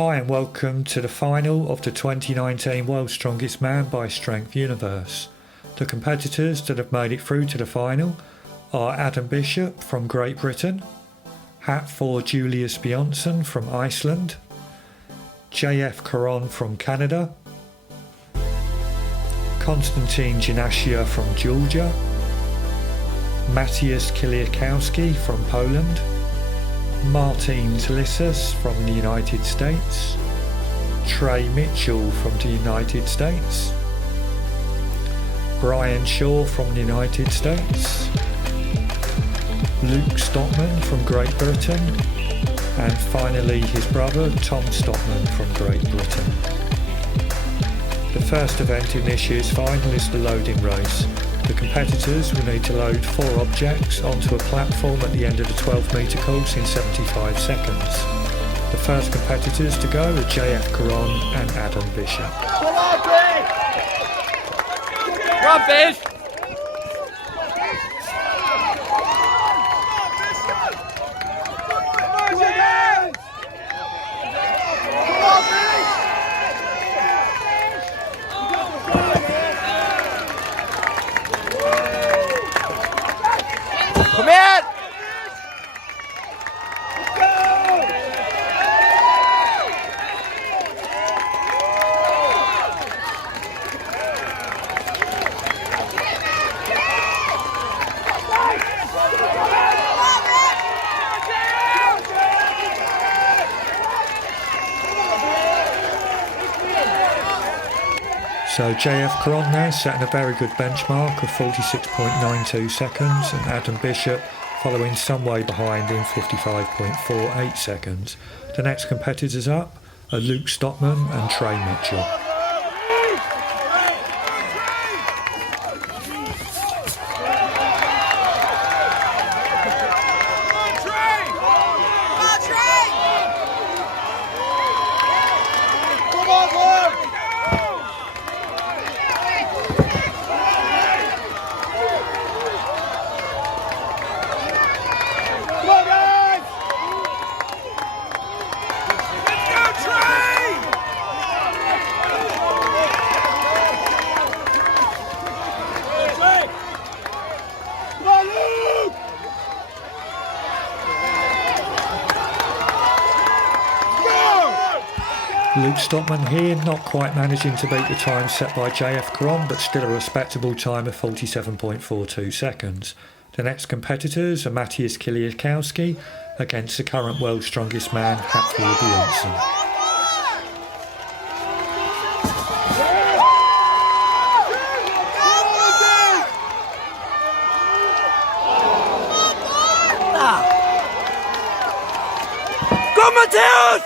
Hi and welcome to the final of the 2019 World's Strongest Man by Strength Universe. The competitors that have made it through to the final are Adam Bishop from Great Britain, Haftor Bjornsson from Iceland, JF Caron from Canada, Konstantine Janeshia from Georgia, Mateusz Kieliskowski from Poland, Licis from the United States, Trey Mitchell from the United States, Brian Shaw from the United States, Luke Stockman from Great Britain, and finally his brother Tom Stockman from Great Britain. The first event in this year's final is the loading race. The competitors will need to load 4 objects onto a platform at the end of the 12-metre course in 75 seconds. The first competitors to go are JF Caron and Adam Bishop. Come on, Bish! Come on, Bish! Kom igen! So JF Caron now setting a very good benchmark of 46.92 seconds, and Adam Bishop following some way behind in 55.48 seconds. The next competitors up are Luke Stockman and Trey Mitchell. Luke Stockman here not quite managing to beat the time set by JF Caron, but still a respectable time of 47.42 seconds. The next competitors are Mateusz Kieliskowski against the current world's strongest man, Haftor Bjornsson. Kom Mateusz!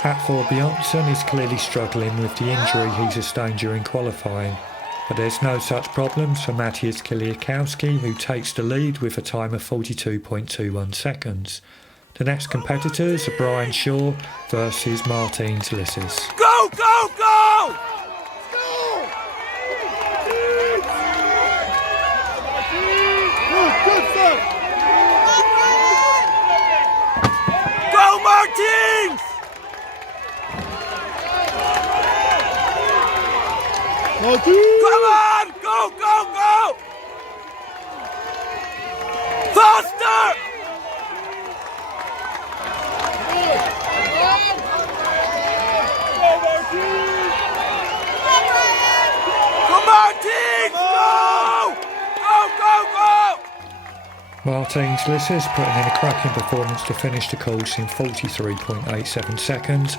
Hafthor Bjornsson is clearly struggling with the injury he sustained during qualifying, but there's no such problems for Mateusz Kieliskowski, who takes the lead with a time of 42.21 seconds. The next competitors are Brian Shaw versus Licis. Go, go, go! Go, Martins! Come on! Go, go, go! Faster! Come on, Martins! Go! Go, go, go! Licis putting in a cracking performance to finish the course in 43.87 seconds,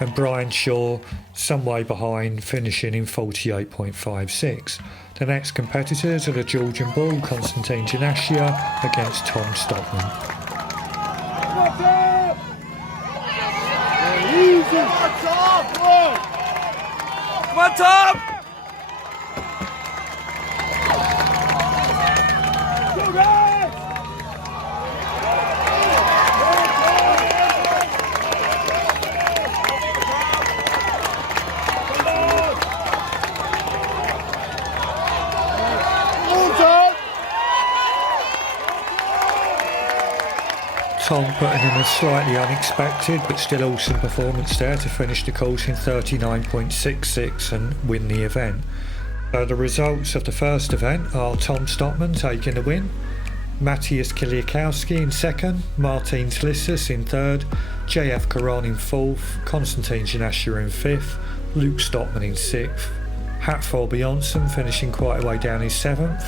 and Brian Shaw some way behind, finishing in 48.56. The next competitors are the Georgian Bull, Constantine Janeshia against Tom Stockman. Come on, Tom! Tom putting in a slightly unexpected but still awesome performance there to finish the course in 39.66 and win the event. So the results of the first event are Tom Stockman taking the win, Mateusz Kieliskowski in second, Mateusz Licis in third, JF Caron in fourth, Constantine Janeshia in fifth, Luke Stockman in sixth, Haftor Bjornsson finishing quite a way down in seventh,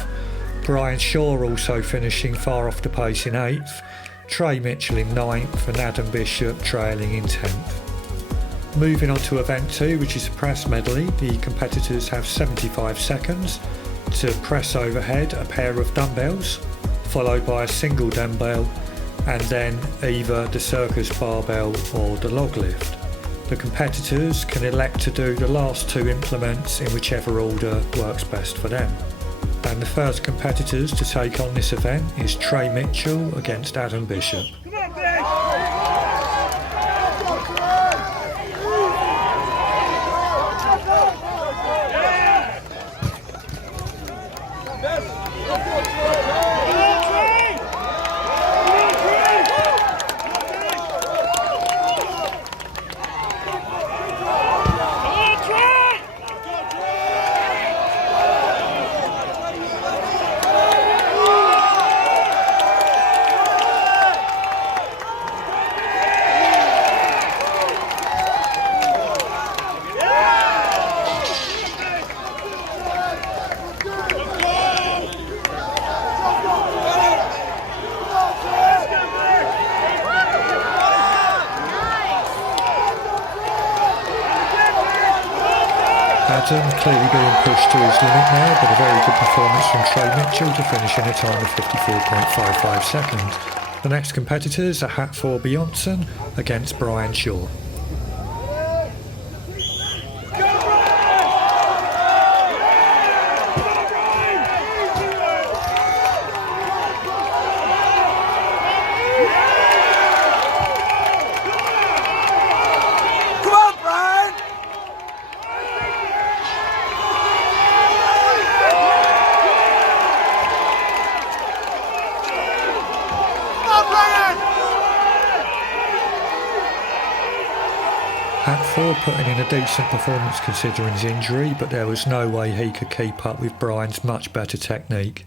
Brian Shaw also finishing far off the pace in eighth, Trey Mitchell in ninth and Adam Bishop trailing in 10th. Moving on to event 2, which is a press medley, the competitors have 75 seconds to press overhead a pair of dumbbells, followed by a single dumbbell, and then either the circus barbell or the log lift. The competitors can elect to do the last 2 implements in whichever order works best for them. And the first competitors to take on this event is Trey Mitchell against Adam Bishop. Adam clearly being pushed to his limit now, but a very good performance from Trey Mitchell to finish in a time of 54.55 seconds. The next competitors are Haftor Bjornsson against Brian Shaw. Hafthor putting in a decent performance considering his injury, but there was no way he could keep up with Brian's much better technique.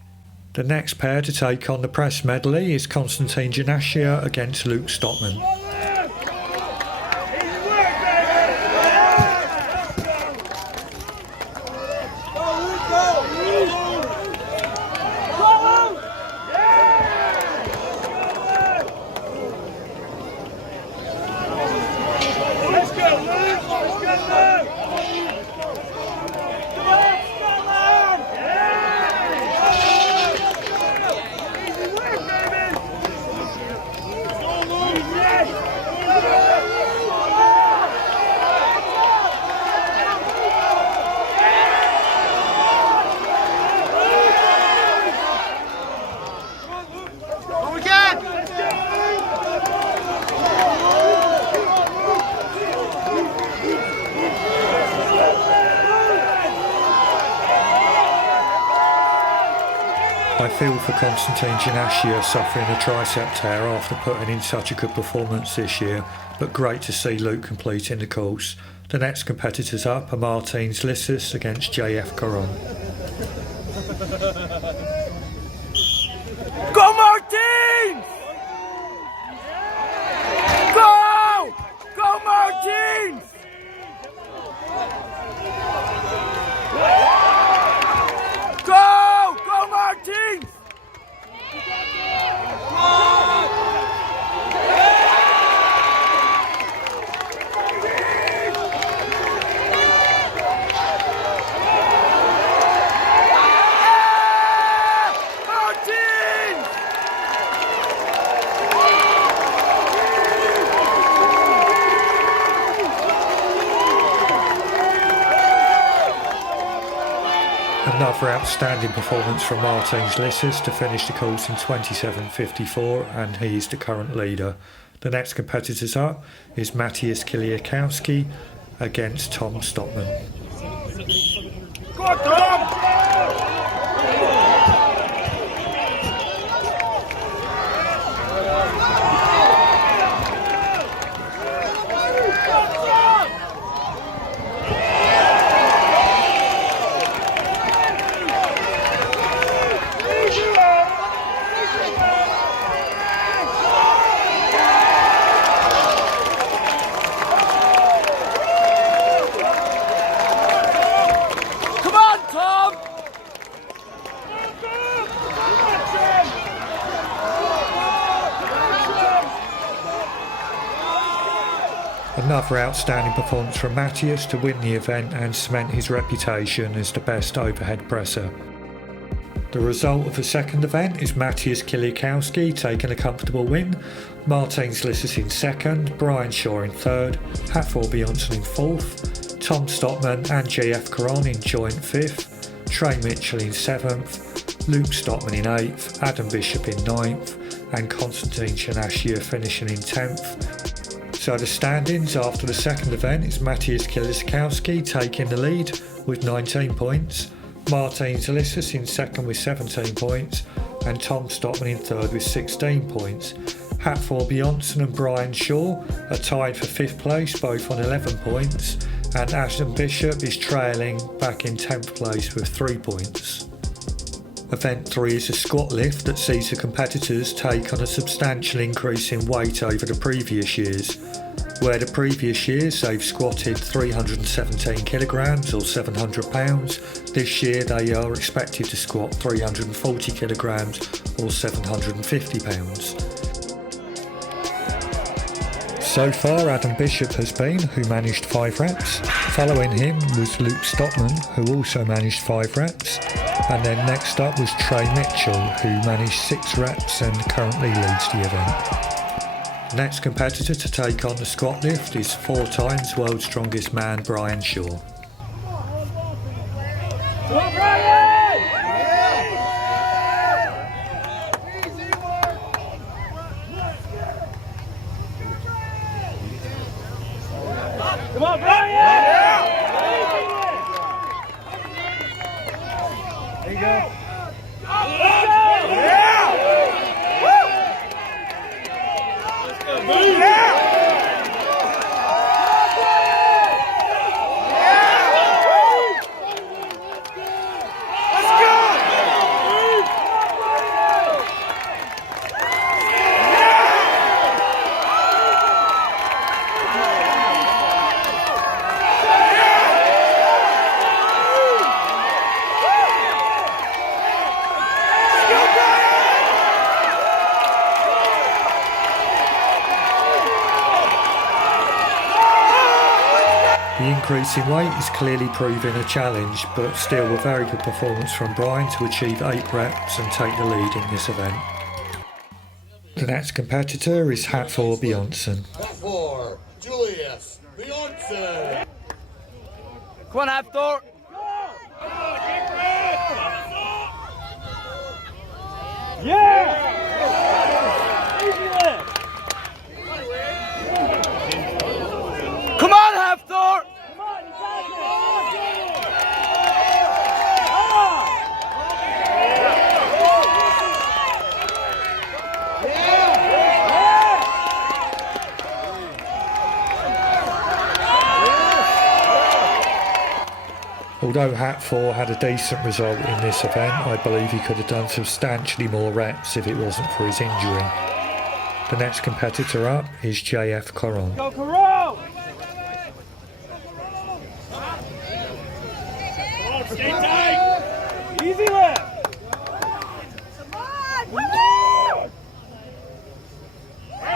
The next pair to take on the press medley is Constantine Janeshia against Luke Stockman. I feel for Constantine Janeshia suffering a tricep tear after putting in such a good performance this year, but great to see Luke completing the course. The next competitors up are Mateusz Licis against JF Caron. Go Martins! Go! Go Martins! Go! Go Martins! Another outstanding performance from Mateusz Licis to finish the course in 27.54, and he's the current leader. The next competitors up is Mateusz Kieliskowski against Tom Stockman. Go Tom! Another outstanding performance from Mateusz to win the event and cement his reputation as the best overhead presser. The result of the second event is Mateusz Kieliskowski taking a comfortable win, Martins Licis in second, Brian Shaw in third, Haftor Bjornsson in fourth, Tom Stockman and JF Caron in joint fifth, Trey Mitchell in seventh, Luke Stockman in eighth, Adam Bishop in ninth, and Constantine Janeshia finishing in 10th. So the standings after the second event is Mateusz Kieliskowski taking the lead with 19 points, Martins Licis in second with 17 points, and Tom Stockman in third with 16 points. Haftor Bjornsson and Brian Shaw are tied for 5th place, both on 11 points, and Adam Bishop is trailing back in 10th place with 3 points. Event 3 is a squat lift that sees the competitors take on a substantial increase in weight over the previous years. Where the previous years they've squatted 317 kilograms or 700 pounds, this year they are expected to squat 340 kilograms or 750 pounds. So far Adam Bishop has been, who managed 5 reps. Following him was Luke Stockman, who also managed 5 reps. And then next up was Trey Mitchell, who managed 6 reps and currently leads the event. Next competitor to take on the squat lift is 4 times world's strongest man Brian Shaw. Come on, Brian! Come on, Brian! There you go. The increase in weight is clearly proving a challenge, but still a very good performance from Brian to achieve 8 reps and take the lead in this event. The next competitor is Hafthor Bjornsson. Haftor Bjornsson. Come on, Haftor! Yeah! Come on, Haftor! Although Hafthor had a decent result in this event, I believe he could have done substantially more reps if it wasn't for his injury. The next competitor up is JF Caron. Go, Caron! Stay tight! Easy lift!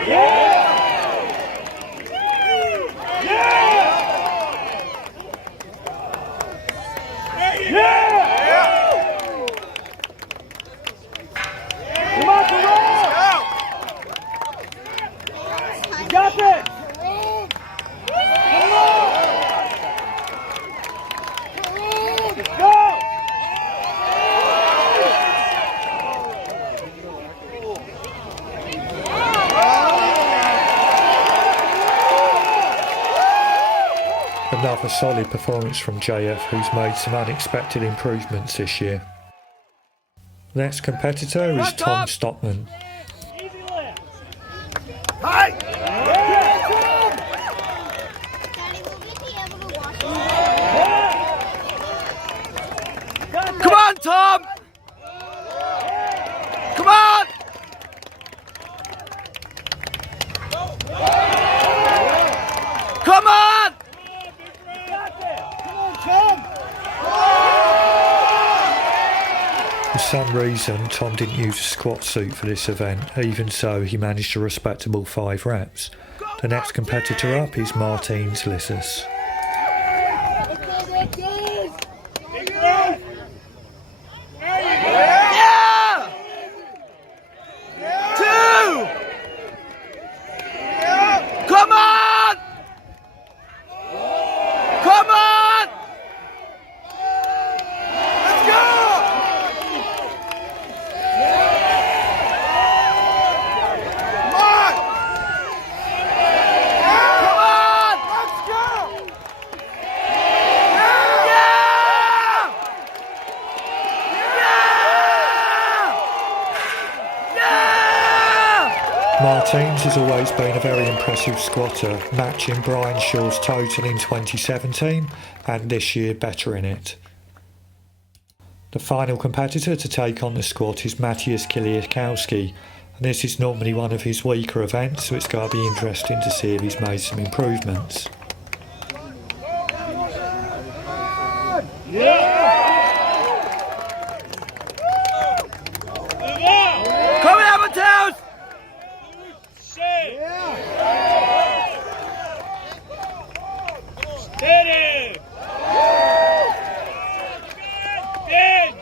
Yeah! Come on, Caron! You got this! Come on! Go! Another solid performance from JF, who's made some unexpected improvements this year. Next competitor is Tom Stockman. Easy lift! Hi! Come on, Tom! Come on! Come on! For some reason, Tom didn't use a squat suit for this event. Even so, he managed a respectable 5 reps. The next competitor up is Mateusz Licis. Come on! Come on! Let's go! Come on! Come on! Let's go! Yeah! Yeah! Yeah! Mateusz has always been a very impressive squatter, matching Brian Shaw's total in 2017 and this year bettering it. The final competitor to take on the squat is Mateusz Kieliskowski, and this is normally one of his weaker events, so it's going to be interesting to see if he's made some improvements. Come here, Mateusz! Steady! Dead!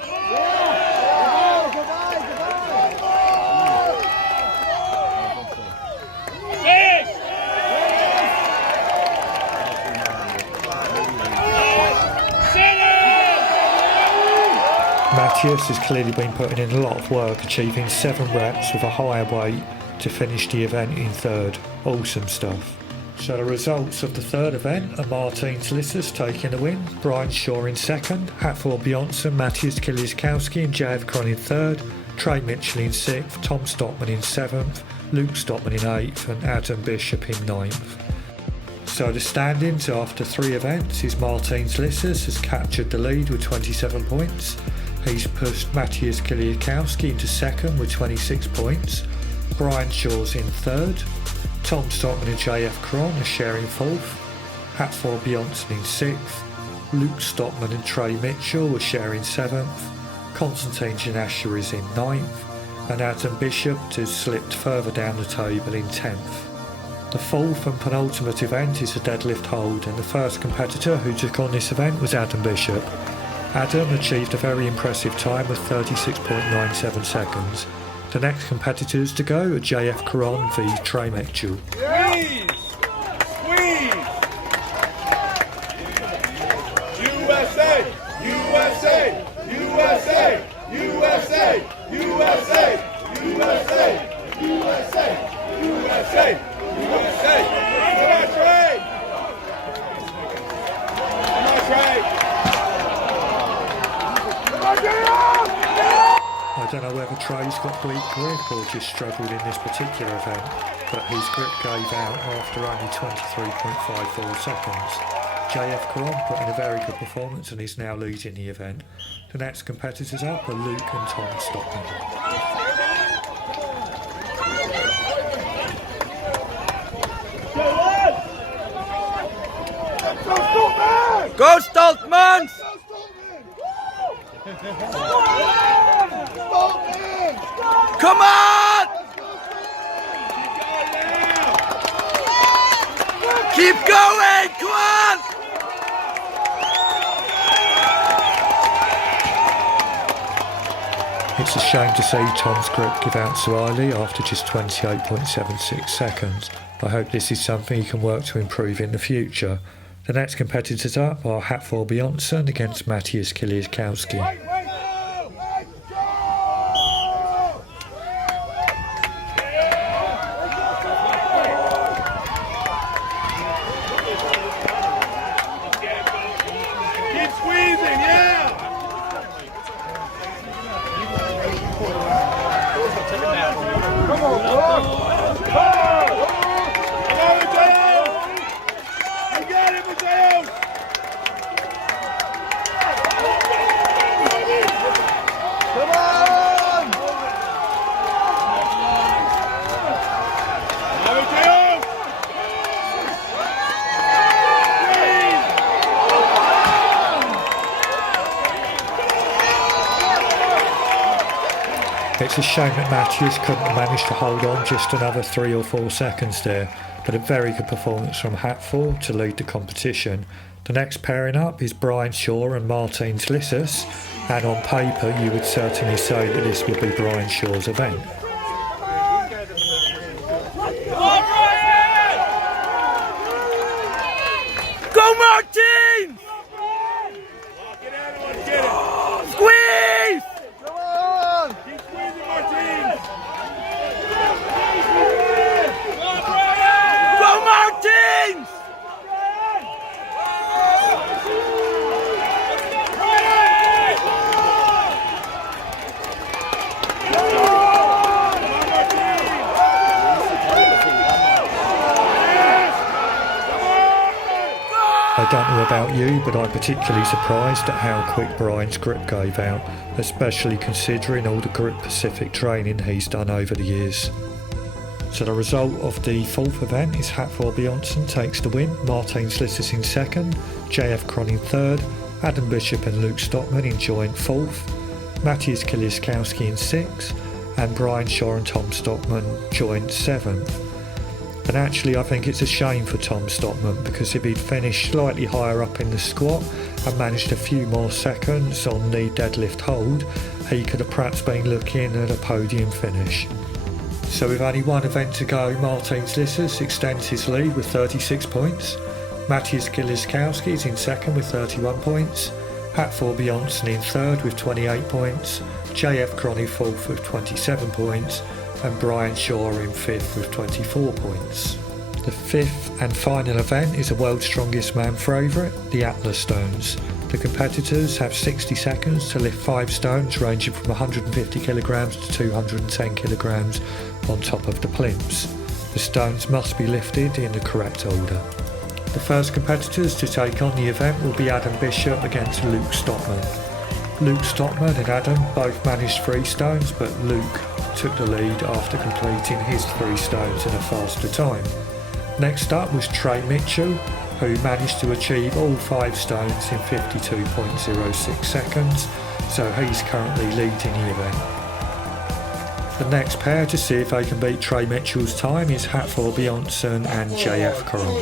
Six! Mateusz has clearly been putting in a lot of work, achieving 7 reps with a higher weight to finish the event in third. Awesome stuff. So the results of the third event are Mateusz Licis taking the win, Brian Shaw in second, Haftor Bjornsson, Mateusz Kieliskowski and JF Cron in third, Trey Mitchell in sixth, Tom Stockman in seventh, Luke Stockman in eighth and Adam Bishop in ninth. So the standings after 3 events is Mateusz Licis has captured the lead with 27 points. He's pushed Mateusz Kieliskowski into second with 26 points. Brian Shaw's in third. Tom Stockman and JF Cron are sharing fourth. Haftor Bjornsson in sixth. Luke Stockman and Trey Mitchell are sharing seventh. Constantine Janeshia is in ninth. And Adam Bishop has slipped further down the table in 10th. The fourth and penultimate event is the Deadlift Hold, and the first competitor who took on this event was Adam Bishop. Adam achieved a very impressive time of 36.97 seconds. The next competitors to go are JF Cron v Trey Mitchell. Squeeze! Squeeze! USA! USA! USA! USA! USA! USA! USA! USA! USA! Come on, Trey! Come on, Trey! Come on, Trey! I don't know whether Trey's got weak grip or just struggled in this particular event, but his grip gave out after only 23.54 seconds. JF Cron put in a very good performance and is now leading the event. The next competitors up are Luke and Tom Stockman. Go, Stoltman! Come on! Keep going! Come on! It's a shame to see Tom's grip give out so early after just 28.76 seconds. I hope this is something he can work to improve in the future. The next competitors up are Haftor Bjornsson against Mateusz Kieliskowski. Keep squeezing, yeah! Come on, Mateusz! You got it, Mateusz! Come on! Mateusz! It's a shame that Mateusz couldn't manage to hold on just another 3 or 4 seconds there, but a very good performance from Hafthor to lead the competition. The next pairing up is Brian Shaw and Martins Licis, and on paper you would certainly say that this would be Brian Shaw's event. Go Martin! Squeeze! Come on! Keep squeezing, Martins! Go Martins! I don't know about you, but I'm particularly surprised at how quick Brian's grip gave out, especially considering all the grip Pacific training he's done over the years. So the result of the fourth event is Haftor Bjornsson takes the win, Martins Licis in second, JF Cron in third, Adam Bishop and Luke Stockman in joint fourth, Mateusz Kieliskowski in sixth, and Brian Shaw and Tom Stockman joint seventh. And actually I think it's a shame for Tom Stockman, because if he'd finished slightly higher up in the squat and managed a few more seconds on the Deadlift Hold, he could have perhaps been looking at a podium finish. So with only one event to go, Martins Licis extends his lead with 36 points. Mateusz Kieliskowski is in second with 31 points. Haftor Bjornsson in third with 28 points. JF Cron in fourth with 27 points. And Brian Shaw in fifth with 24 points. The fifth and final event is a World's Strongest Man favourite, the Atlas Stones. The competitors have 60 seconds to lift 5 stones ranging from 150 kilograms to 210 kilograms on top of the plinths. The stones must be lifted in the correct order. The first competitors to take on the event will be Adam Bishop against Luke Stockman. Luke Stockman and Adam both managed 3 stones, but Luke took the lead after completing his 3 stones in a faster time. Next up was Trey Mitchell, who managed to achieve all 5 stones in 52.06 seconds, so he's currently leading the event. The next pair to see if they can beat Trey Mitchell's time is Haftor Bjornsson and JF Cron.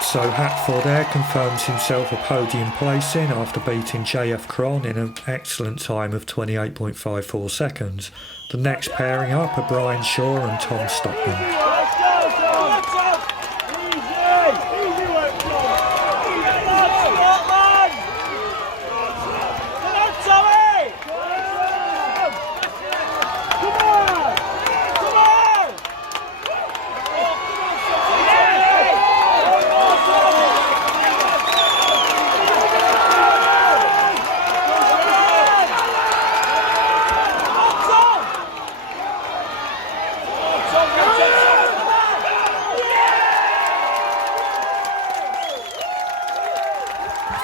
So Hafthor there confirms himself a podium placing after beating JF Cron in an excellent time of 28.54 seconds. The next pairing up are Brian Shaw and Tom Stockman.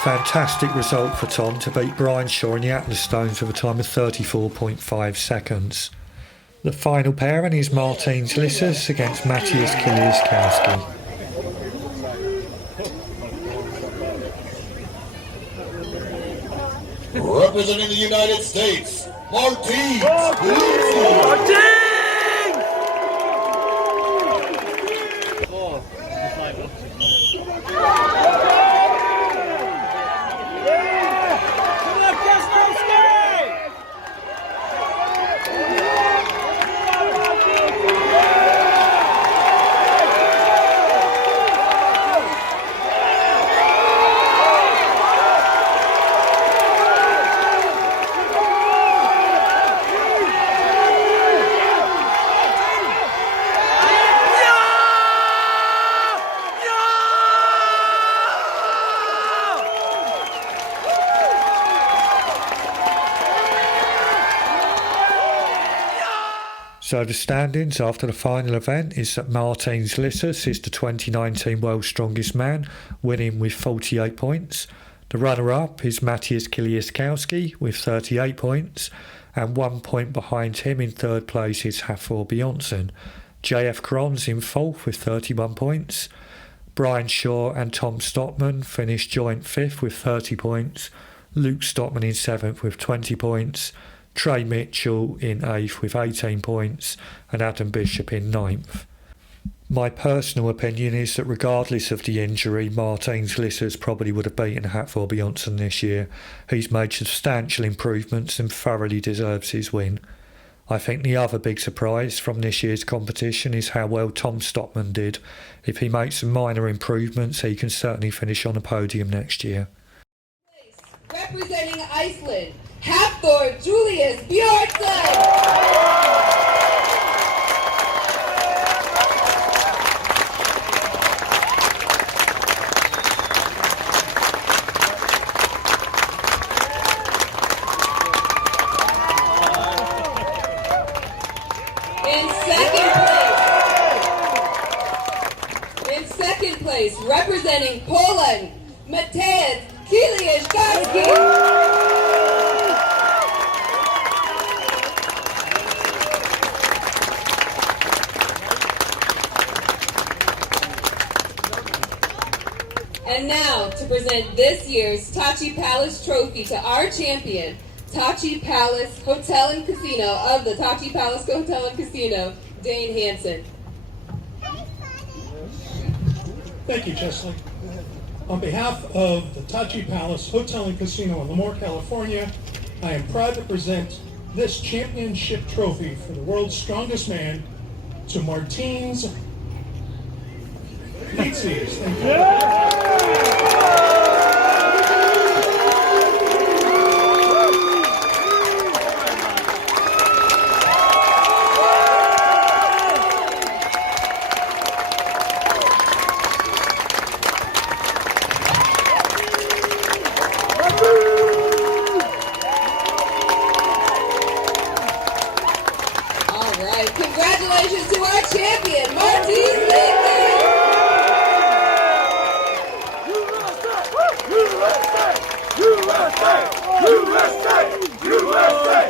Fantastic result for Tom to beat Brian Shaw in the Atlas Stones with a time of 34.5 seconds. The final pairing is Martins Licis against Mateusz Kieliskowski. Representing the United States, Martins Licis. So the standings after the final event is that Martins Licis is the 2019 World's Strongest Man, winning with 48 points. The runner-up is Mateusz Kieliskowski with 38 points, and 1 point behind him in third place is Haftor Bjornsson. JF Kron's in fourth with 31 points. Brian Shaw and Tom Stockman finished joint fifth with 30 points. Luke Stockman in seventh with 20 points. Trey Mitchell in eighth with 18 points, and Adam Bishop in ninth. My personal opinion is that regardless of the injury, Martins Licis probably would have beaten Hafthor Bjornsson this year. He's made substantial improvements and thoroughly deserves his win. I think the other big surprise from this year's competition is how well Tom Stockman did. If he makes some minor improvements, he can certainly finish on a podium next year. Representing Iceland, Hafthor Bjornsson. In second place, representing Poland, Mateusz Kieliskowski. And now, to present this year's Tachi Palace Trophy to our champion, Tachi Palace Hotel and Casino of the Tachi Palace Hotel and Casino, Dane Hansen. Thank you, Chesley. On behalf of the Tachi Palace Hotel and Casino in Lemoore, California, I am proud to present this championship trophy for the world's strongest man to Martins Licis. Thank you. Congratulations to our champion, Martins Licis! USA! USA! USA! USA!